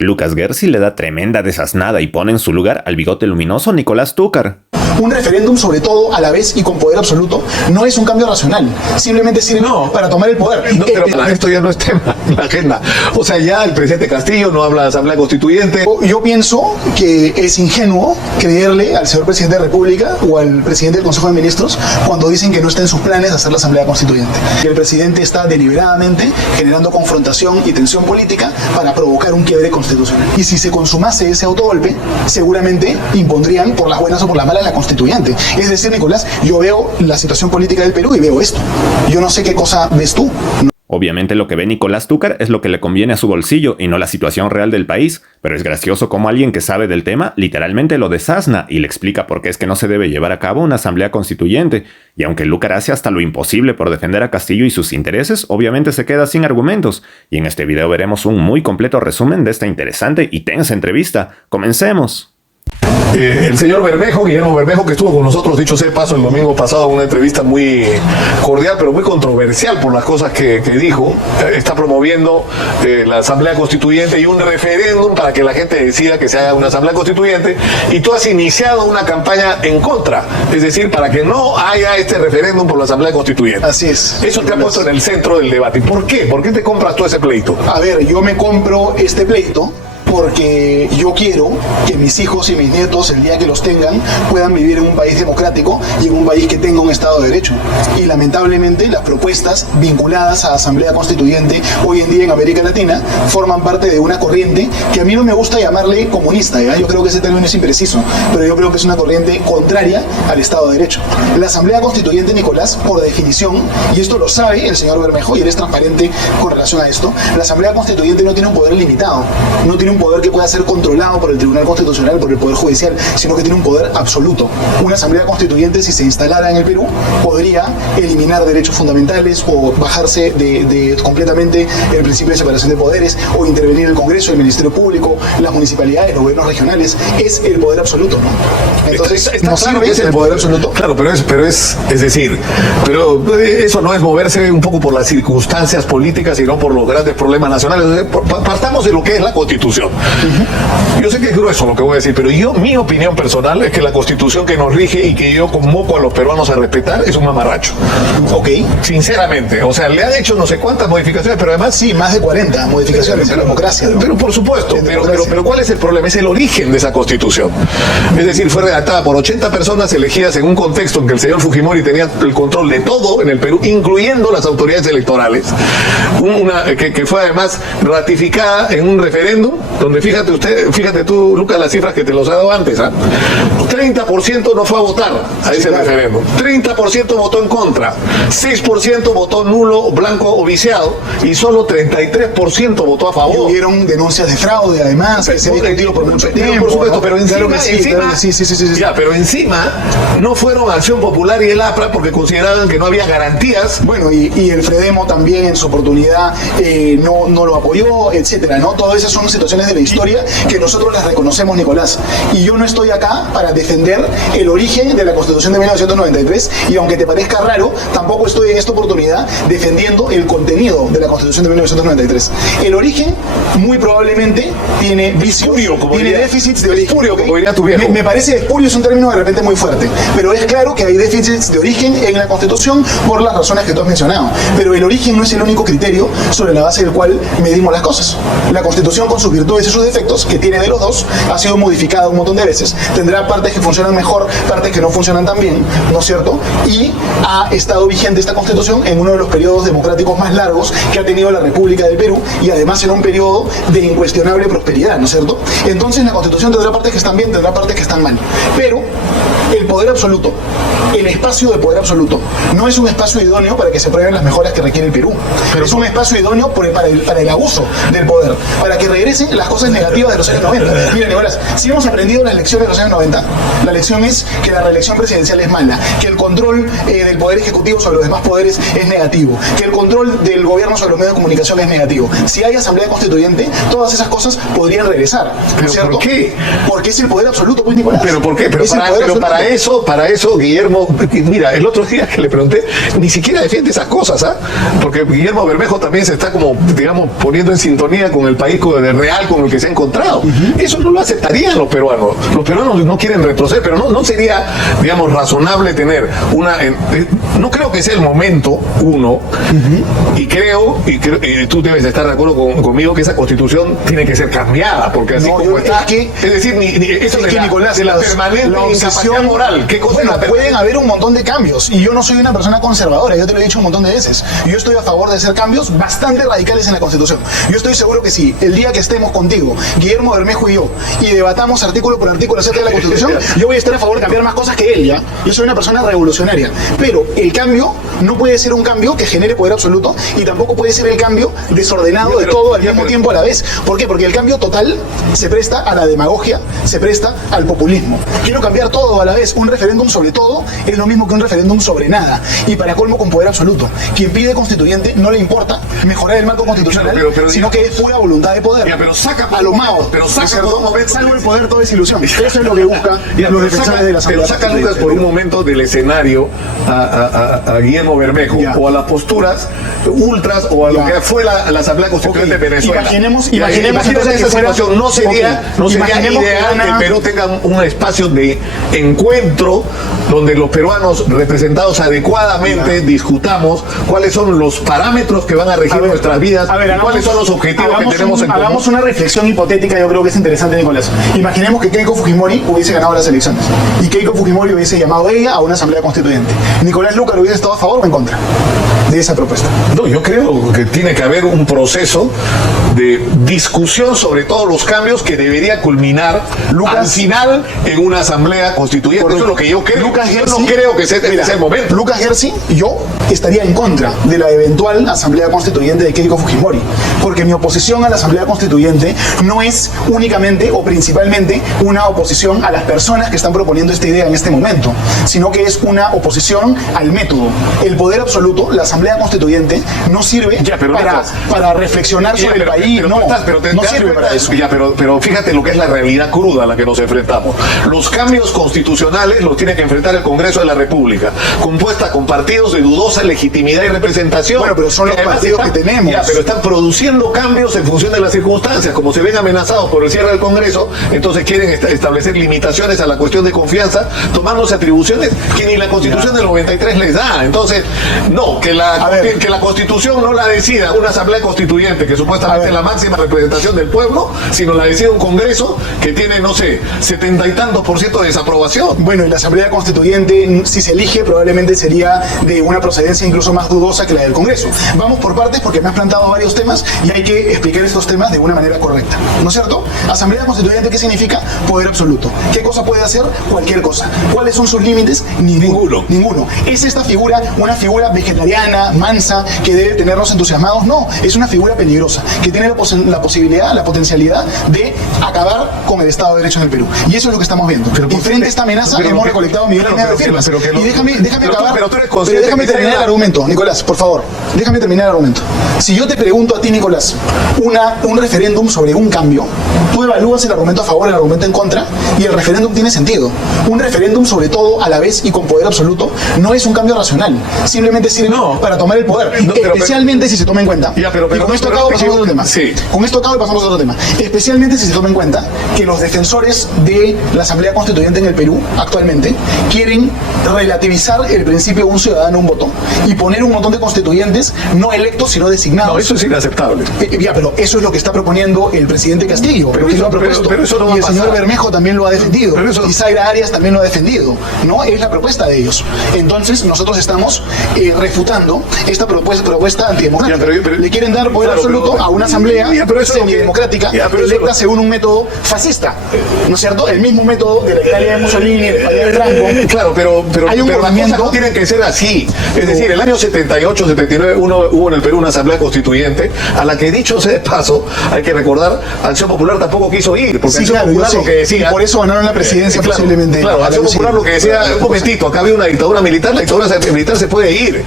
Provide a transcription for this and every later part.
Lucas Gersi le da tremenda desasnada y pone en su lugar al bigote luminoso Nicolás Túcar. Un referéndum, sobre todo a la vez y con poder absoluto, no es un cambio racional. Simplemente sirve para tomar el poder. No, pero esto ya no es tema en la agenda. O sea, ya el presidente Castillo no habla de Asamblea Constituyente. Yo pienso que es ingenuo creerle al señor presidente de la República o al presidente del Consejo de Ministros cuando dicen que no está en sus planes hacer la Asamblea Constituyente. Que el presidente está deliberadamente generando confrontación y tensión política para provocar un quiebre constitucional. Y si se consumase ese autogolpe, seguramente impondrían por las buenas o por las malas la Constituyente. Es decir, Nicolás, yo veo la situación política del Perú y veo esto. Yo no sé qué cosa ves tú. Obviamente lo que ve Nicolás Túcar es lo que le conviene a su bolsillo y no la situación real del país, pero es gracioso como alguien que sabe del tema literalmente lo desasna y le explica por qué es que no se debe llevar a cabo una asamblea constituyente, y aunque Túcar hace hasta lo imposible por defender a Castillo y sus intereses, obviamente se queda sin argumentos, y en este video veremos un muy completo resumen de esta interesante y tensa entrevista. ¡Comencemos! El señor Bermejo, Guillermo Bermejo, que estuvo con nosotros, dicho sea de paso, el domingo pasado, en una entrevista muy cordial, pero muy controversial por las cosas que dijo, está promoviendo la Asamblea Constituyente y un referéndum para que la gente decida que se haga una Asamblea Constituyente, y tú has iniciado una campaña en contra, es decir, para que no haya este referéndum por la Asamblea Constituyente. Así es. Eso te ha puesto en el centro del debate. ¿Por qué? ¿Por qué te compras tú ese pleito? A ver, yo me compro este pleito porque yo quiero que mis hijos y mis nietos, el día que los tengan, puedan vivir en un país democrático y en un país que tenga un Estado de Derecho. Y lamentablemente las propuestas vinculadas a Asamblea Constituyente hoy en día en América Latina forman parte de una corriente que a mí no me gusta llamarle comunista, ¿ya? Yo creo que ese término es impreciso, pero yo creo que es una corriente contraria al Estado de Derecho. La Asamblea Constituyente, Nicolás, por definición, y esto lo sabe el señor Bermejo y él es transparente con relación a esto, la Asamblea Constituyente no tiene un poder limitado, no tiene un poder que pueda ser controlado por el Tribunal Constitucional, por el Poder Judicial, sino que tiene un poder absoluto. Una Asamblea Constituyente, si se instalara en el Perú, podría eliminar derechos fundamentales o bajarse de completamente el principio de separación de poderes, o intervenir el Congreso, el Ministerio Público, las municipalidades, los gobiernos regionales. Es el poder absoluto, ¿no? Entonces, está ¿no claro sirve que es el poder absoluto? Claro, pero es decir, pero eso no es moverse un poco por las circunstancias políticas, sino por los grandes problemas nacionales. Partamos de lo que es la Constitución. Yo sé que es grueso lo que voy a decir, pero mi opinión personal es que la Constitución que nos rige y que yo convoco a los peruanos a respetar es un mamarracho. Ok. Sinceramente, o sea, le han hecho no sé cuántas modificaciones, pero además Sí, más de 40 modificaciones en la democracia, ¿no? Pero por supuesto, pero ¿cuál es el problema? Es el origen de esa Constitución. Es decir, fue redactada por 80 personas elegidas en un contexto en que el señor Fujimori tenía el control de todo en el Perú, incluyendo las autoridades electorales, que fue además ratificada en un referéndum, donde fíjate tú, Lucas, las cifras que te los he dado antes, 30% no fue a votar a ese referéndum, 30% votó en contra, 6% votó nulo, blanco o viciado, y solo 33% votó a favor. Y hubieron denuncias de fraude, además, que se discutido por mucho tiempo. Por supuesto, ¿no? pero Claro que sí. encima no fueron Acción Popular y el APRA porque consideraban que no había garantías. Bueno, y el Fredemo también en su oportunidad no lo apoyó, etcétera, ¿no? Todas esas son situaciones de la historia que nosotros las reconocemos, Nicolás. Y yo no estoy acá para defender el origen de la Constitución de 1993, y aunque te parezca raro, tampoco estoy en esta oportunidad defendiendo el contenido de la Constitución de 1993. El origen, muy probablemente, tiene vicios, tiene déficits de origen. Espurio, como diría tu viejo. Me parece espurio es un término de repente muy fuerte, pero es claro que hay déficits de origen en la Constitución por las razones que tú has mencionado. Pero el origen no es el único criterio sobre la base del cual medimos las cosas. La Constitución, con sus virtudes y sus defectos, que tiene de los dos, ha sido modificada un montón de veces. Tendrá partes que funcionan mejor, partes que no funcionan tan bien, ¿no es cierto? Y ha estado vigente esta Constitución en uno de los periodos democráticos más largos que ha tenido la República del Perú, y además en un periodo de incuestionable prosperidad, ¿no es cierto? Entonces la Constitución tendrá partes que están bien, tendrá partes que están mal. Pero el poder absoluto, el espacio de poder absoluto, no es un espacio idóneo para que se prueben las mejoras que requiere el Perú. Pero es un espacio idóneo para el abuso del poder, para que regresen las cosas negativas de los años 90. Miren, Nicolás, si hemos aprendido las lecciones de los años 90, la lección es que la reelección presidencial es mala, que el control del poder ejecutivo sobre los demás poderes es negativo, que el control del gobierno sobre los medios de comunicación es negativo. Si hay asamblea constituyente, todas esas cosas podrían regresar, ¿no es cierto? ¿Por qué? Porque es el poder absoluto, pues, Nicolás. ¿Pero por qué? Para eso, Guillermo, mira, el otro día que le pregunté, ni siquiera defiende esas cosas, porque Guillermo Bermejo también se está como, digamos, poniendo en sintonía con el país real con el que se ha encontrado. Eso no lo aceptarían los peruanos. Los peruanos no quieren retroceder, pero no sería, digamos, razonable tener no creo que sea el momento, y creo, y tú debes estar de acuerdo conmigo, que esa constitución tiene que ser cambiada, porque así como está, es decir, eso es que Nicolás, de la permanente incapacidad moral. ¿Qué cosa bueno, pueden haber un montón de cambios, y yo no soy una persona conservadora, yo te lo he dicho un montón de veces. Yo estoy a favor de hacer cambios bastante radicales en la Constitución. Yo estoy seguro que si el día que estemos contigo, Guillermo Bermejo y yo, y debatamos artículo por artículo acerca de la Constitución, yo voy a estar a favor de cambiar más cosas que él, ¿ya? Yo soy una persona revolucionaria, pero el cambio no puede ser un cambio que genere poder absoluto, y tampoco puede ser el cambio desordenado de todo al mismo tiempo a la vez. ¿Por qué? Porque el cambio total se presta a la demagogia, se presta al populismo. Quiero cambiar todo a la vez. Un referéndum sobre todo es lo mismo que un referéndum sobre nada, y para colmo con poder absoluto. Quien pide constituyente no le importa mejorar el marco constitucional, sino que es pura voluntad de poder. Pero saca a lo mago, pero saca por un momento, salvo el poder todo es ilusión. Eso es lo que busca los defensores de la Asamblea. Pero saca, Lucas, por un momento del escenario a Guillermo Bermejo, o a las posturas ultras, o a lo que fue la Asamblea Constituyente de Venezuela. Imaginemos esa situación. No sería ideal que el Perú tenga un espacio de encuentro donde los peruanos representados adecuadamente discutamos cuáles son los parámetros que van a regir nuestras vidas, y cuáles son los objetivos que tenemos en común. Hagamos una reflexión hipotética, yo creo que es interesante, Nicolás. Imaginemos que Keiko Fujimori hubiese ganado las elecciones y Keiko Fujimori hubiese llamado a ella a una asamblea constituyente. Nicolás Lucar hubiese estado a favor o en contra de esa propuesta. No, yo creo que tiene que haber un proceso de discusión sobre todos los cambios que debería culminar al final en una asamblea constituyente. Correcto. Eso es lo que yo creo. Yo no creo que sea el momento. Lucas Gersi, yo estaría en contra de la eventual asamblea constituyente de Keiko Fujimori, porque mi oposición a la asamblea constituyente no es únicamente o principalmente una oposición a las personas que están proponiendo esta idea en este momento, sino que es una oposición al método. El poder absoluto, la asamblea constituyente, no sirve para reflexionar sobre el país. No sirve para eso. Pero fíjate lo que es la realidad cruda a la que nos enfrentamos. Los cambios constitucionales los tiene que enfrentar el Congreso de la República, compuesta con partidos de dudosa legitimidad y representación. Bueno, pero son los partidos que tenemos. Pero están produciendo cambios en función de las circunstancias. Como se ven amenazados por el cierre del Congreso, entonces quieren establecer limitaciones a la cuestión de confianza, tomándose atribuciones que ni la Constitución del 93 les da. Entonces, no, que la Constitución no la decida una asamblea constituyente, que supuestamente es la máxima representación del pueblo, sino la decide un Congreso que tiene, no sé, 70 y tantos % de desaprobación. Bueno, y la asamblea constituyente, si se elige, probablemente sería de una procedencia incluso más dudosa que la del Congreso. Vamos por partes, porque me has plantado varios temas y hay que explicar estos temas de una manera correcta, ¿no es cierto? Asamblea constituyente, ¿qué significa? Poder absoluto. ¿Qué cosa puede hacer? Cualquier cosa. ¿Cuáles son sus límites? Ninguno. ¿Es esta figura una figura vegetariana, mansa, que debe tenernos entusiasmados? No, es una figura peligrosa, que tiene la posibilidad, la potencialidad de acabar con el Estado de Derecho en el Perú. Y eso es lo que estamos viendo. Y frente a esta amenaza hemos recolectado millones de firmas. Y déjame acabar. Pero déjame terminar el argumento, Nicolás, por favor. Déjame terminar el argumento. Si yo te pregunto a ti, Nicolás, un referéndum sobre un cambio, tú evalúas el argumento a favor, el argumento en contra, y el referéndum tiene sentido. Un referéndum sobre todo a la vez y con poder absoluto no es un cambio racional. Simplemente sirve para tomar el poder. Especialmente si se toma en cuenta. Y con esto acabo y pasamos a otro tema. Con esto acabo y pasamos a otro tema. Especialmente si se toma en cuenta que los defensores de la Asamblea Constituyente en el Perú actualmente quieren relativizar el principio de un ciudadano, un voto, y poner un montón de constituyentes no electos sino designados. No, eso es inaceptable. Pero eso es lo que está proponiendo el presidente Castillo. Pero eso, lo ha propuesto. Pero eso no va y el a pasar. señor Bermejo también lo ha defendido. Y Zaira Arias también lo ha defendido. No es la propuesta de ellos. Entonces nosotros estamos refutando esta propuesta antidemocrática. Le quieren dar poder absoluto a una asamblea semidemocrática electa según un método fascista. ¿No es cierto? El mismo método de la Italia de Mussolini, de la Italia de Franco. Claro, pero las cosas no tienen que ser así. Es decir, el año 78, 79 hubo en el Perú una asamblea constituyente a la que, dicho sea de paso, hay que recordar, Acción Popular tampoco quiso ir, porque Acción Popular lo que decía, y por eso ganaron la presidencia posiblemente. Claro, Acción Popular lo que decía, un momentito, acá había una dictadura militar, la dictadura militar se puede ir.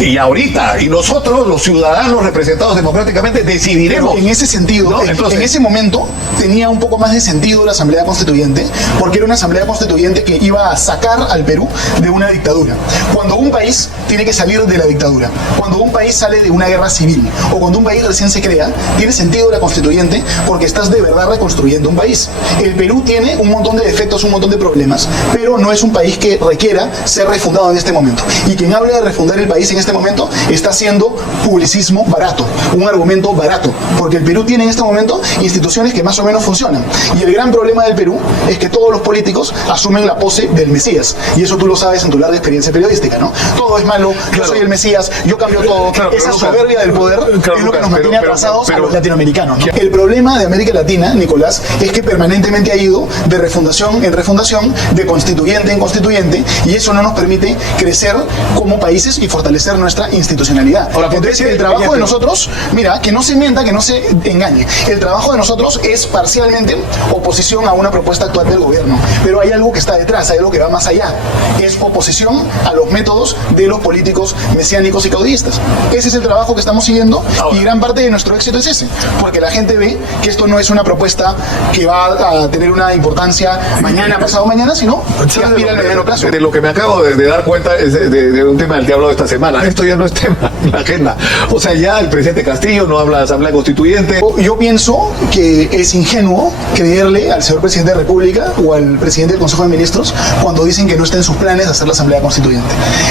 Y ahorita, y nosotros, los ciudadanos representados democráticamente, decidiremos Hablemos. En ese sentido, No, entonces, en ese momento tenía un poco más de sentido la Asamblea Constituyente, porque era una Asamblea Constituyente que iba a sacar al Perú de una dictadura. Cuando un país tiene que salir de la dictadura, cuando un país sale de una guerra civil, o cuando un país recién se crea, tiene sentido la Constituyente porque estás de verdad reconstruyendo un país. El Perú tiene un montón de defectos, un montón de problemas, pero no es un país que requiera ser refundado en este momento. Y quien habla de refundar el país en este momento está haciendo publicismo barato, un argumento barato, porque el Perú tiene en este momento instituciones que más o menos funcionan. Y el gran problema del Perú es que todos los políticos asumen la pose del Mesías. Y eso tú lo sabes en tu larga experiencia periodística, ¿no? Todo es malo, yo soy el Mesías, yo cambio todo. Esa soberbia del poder es lo que nos mantiene atrasados a los latinoamericanos, ¿no? El problema de América Latina, Nicolás, es que permanentemente ha ido de refundación en refundación, de constituyente en constituyente, y eso no nos permite crecer como países y fortalecer nuestra institucionalidad. Ahora, entonces, el trabajo de nosotros, mira, que no se mienta, que no se engañe, el trabajo de nosotros es parcialmente oposición a una propuesta actual del gobierno, pero hay algo que está detrás, hay algo que va más allá, es oposición a los métodos de los políticos mesiánicos y caudillistas. Ese es el trabajo que estamos siguiendo y gran parte de nuestro éxito es ese, porque la gente ve que esto no es una propuesta que va a tener una importancia mañana, pasado mañana, sino que aspira al mediano plazo. De lo que me acabo de dar cuenta es de un tema del que he hablado esta semana. Esto ya no es tema en la agenda. O sea, ya el presidente Castillo no habla de Asamblea Constituyente. Yo pienso que es ingenuo creerle al señor presidente de la República o al presidente del Consejo de Ministros cuando dicen que no está en sus planes hacer la Asamblea Constituyente.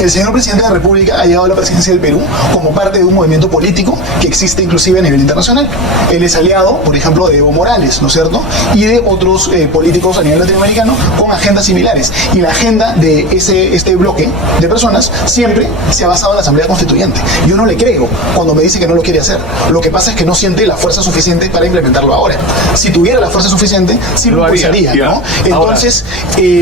El señor presidente de la República ha llegado a la presidencia del Perú como parte de un movimiento político que existe inclusive a nivel internacional. Él es aliado, por ejemplo, de Evo Morales, ¿no es cierto? Y de otros políticos a nivel latinoamericano con agendas similares. Y la agenda de este bloque de personas siempre se ha basado en la Asamblea Constituyente. Yo no le creo cuando me dice que no lo quiere hacer. Lo que pasa es que no siente la fuerza suficiente para implementarlo ahora. Si tuviera la fuerza suficiente, sí lo impulsaría, ¿no? Entonces,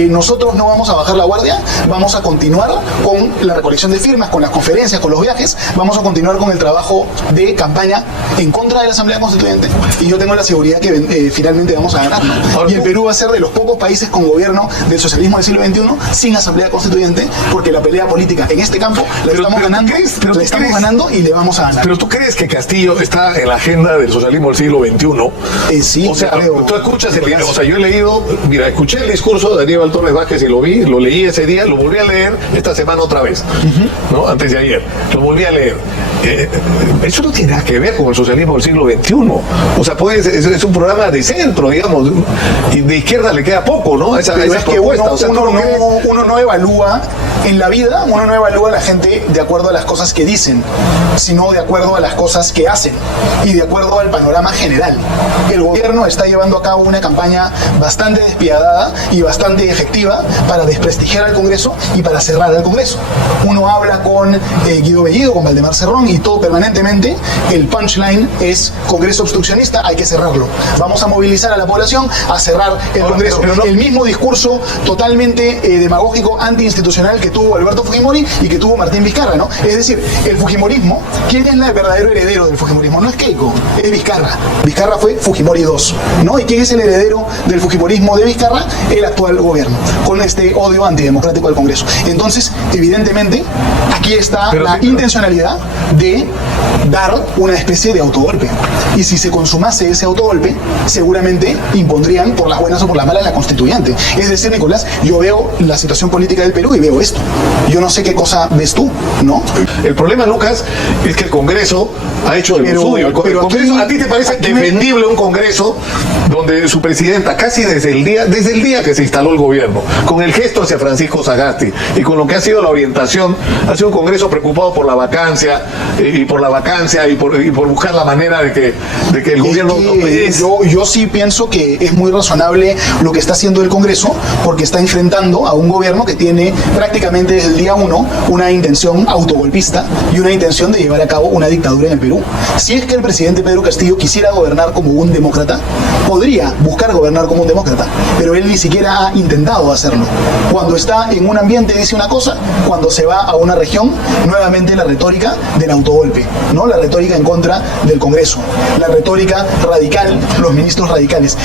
nosotros no vamos a bajar la guardia, vamos a continuar con la recolección de firmas, con las conferencias, con los viajes, vamos a continuar con el trabajo de campaña en contra de la Asamblea Constituyente, y yo tengo la seguridad que finalmente vamos a ganar, ¿no? Y el Perú va a ser de los pocos países con gobierno del socialismo del siglo XXI sin Asamblea Constituyente, porque la pelea política en este campo la estamos ganando y le vamos a ganar. Pero tú crees que Castillo está en la agenda del socialismo del siglo XXI? Sí, o sea, creo. Tú escuchas el video, o sea, yo he leído, mira, escuché el discurso de Aníbal Torres Vázquez y lo leí ese día, lo volví a leer esta semana otra vez, ¿no? Antes de ayer, lo volví a leer. Eso no tiene nada que ver con el socialismo del siglo XXI. O sea, pues es un programa de centro, digamos, y de izquierda le queda poco, ¿no? Esa es que propuesta. O sea, uno no evalúa en la vida, uno no evalúa a la gente de acuerdo a las cosas que dicen, sino de acuerdo a las cosas que hacen y de acuerdo al panorama general. El gobierno está llevando a cabo una campaña bastante despiadada y bastante efectiva para desprestigiar al Congreso y para cerrar al Congreso. Uno habla con Guido Bellido, con Valdemar Cerrón, y todo permanentemente el punchline es Congreso obstruccionista, hay que cerrarlo. Vamos a movilizar a la población a cerrar el Congreso. El mismo discurso totalmente demagógico, antiinstitucional que tuvo Alberto Fujimori y que tuvo Martín Vizcarra, ¿no? Es decir, el Fujimorismo, ¿quién es el verdadero heredero del Fujimorismo? No es Keiko, es Vizcarra. Vizcarra fue Fujimori II, ¿no? ¿Y quién es el heredero del Fujimorismo de Vizcarra? El actual gobierno, con este odio antidemocrático al Congreso. Entonces, evidentemente, aquí está la intencionalidad de dar una especie de autogolpe. Y si se consumase ese autogolpe, seguramente impondrían por las buenas o por las malas la constituyente. Es decir, Nicolás, yo veo la situación política del Perú y veo esto. Yo no sé qué cosa ves tú, ¿no? El problema, Lucas, es que el Congreso ha hecho de lo suyo. El Congreso, ¿a ti te parece defendible un Congreso donde su presidenta, casi desde el día que se instaló el gobierno, con el gesto hacia Francisco Sagasti y con lo que ha sido la orientación, ha sido un Congreso preocupado por la vacancia y por buscar la manera de que el gobierno... Yo sí pienso que es muy razonable lo que está haciendo el Congreso, porque está enfrentando a un gobierno que tiene prácticamente desde el día 1 una intención autogolpista y una intención de llevar a cabo una dictadura en el Perú. Si es que el presidente Pedro Castillo quisiera gobernar como un demócrata, podría buscar gobernar como un demócrata, pero él ni siquiera ha intentado hacerlo. Cuando está en un ambiente dice una cosa, cuando se va a una región, nuevamente la retórica del autogolpe, ¿no? La retórica en contra del Congreso, la retórica radical, los ministros radicales.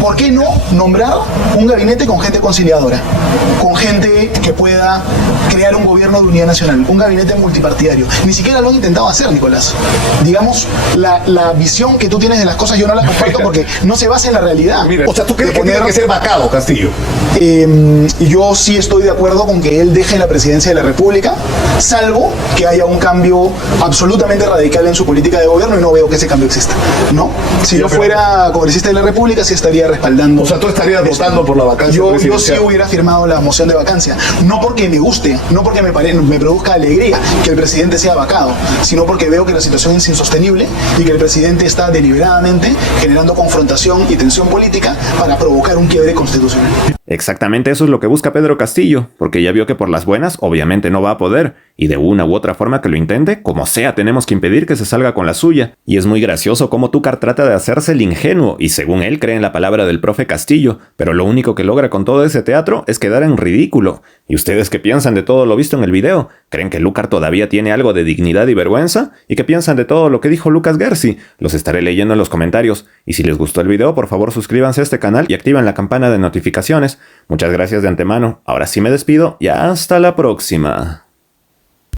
¿Por qué no nombrar un gabinete con gente conciliadora, con gente que pueda crear un gobierno de unidad nacional, un gabinete multipartidario? Ni siquiera lo han intentado hacer, Nicolás. Digamos, la visión que tú tienes de las cosas yo no la comparto porque no se basa en la realidad. Mira, o sea, ¿tú crees que tiene que ser vacado Castillo? Yo sí estoy de acuerdo con que él deje la presidencia de la República, salvo que haya un cambio absolutamente radical en su política de gobierno, y no veo que ese cambio exista, ¿no? Si yo fuera congresista de la República, sí estaría respaldando. O sea, tú estarías votando por la vacancia presidencial. Yo sí hubiera firmado la moción de vacancia, no porque me guste, no porque me produzca alegría que el presidente sea vacado, sino porque veo que la situación es insostenible y que el presidente está deliberadamente generando confrontación y tensión política para provocar un quiebre constitucional. Exactamente eso es lo que busca Pedro Castillo, porque ya vio que por las buenas obviamente no va a poder, y de una u otra forma que lo intente, como sea tenemos que impedir que se salga con la suya. Y es muy gracioso cómo Túcar trata de hacerse el ingenuo, y según él cree en la palabra del profe Castillo, pero lo único que logra con todo ese teatro es quedar en ridículo. ¿Y ustedes qué piensan de todo lo visto en el video? ¿Creen que Lúcar todavía tiene algo de dignidad y vergüenza? ¿Y qué piensan de todo lo que dijo Lucas Gersi? Los estaré leyendo en los comentarios. Y si les gustó el video, por favor suscríbanse a este canal y activen la campana de notificaciones. Muchas gracias de antemano. Ahora sí me despido y hasta la próxima.